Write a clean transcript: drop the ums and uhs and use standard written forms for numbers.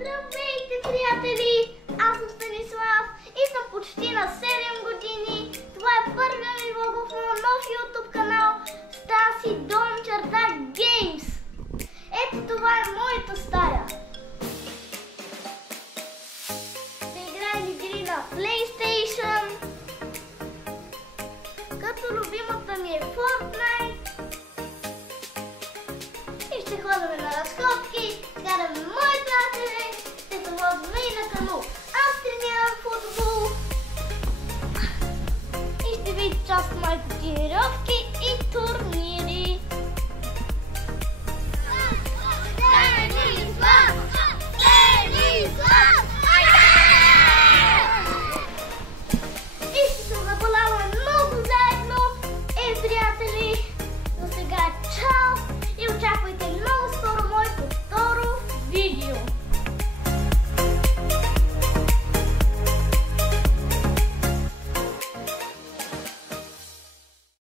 Здравейте, приятели! Аз съм Станислав и съм почти на 7 години. Това е първият ми влог в моя нов YouTube канал Стаси Дом Чарда Геймс. Ето това е моята стая.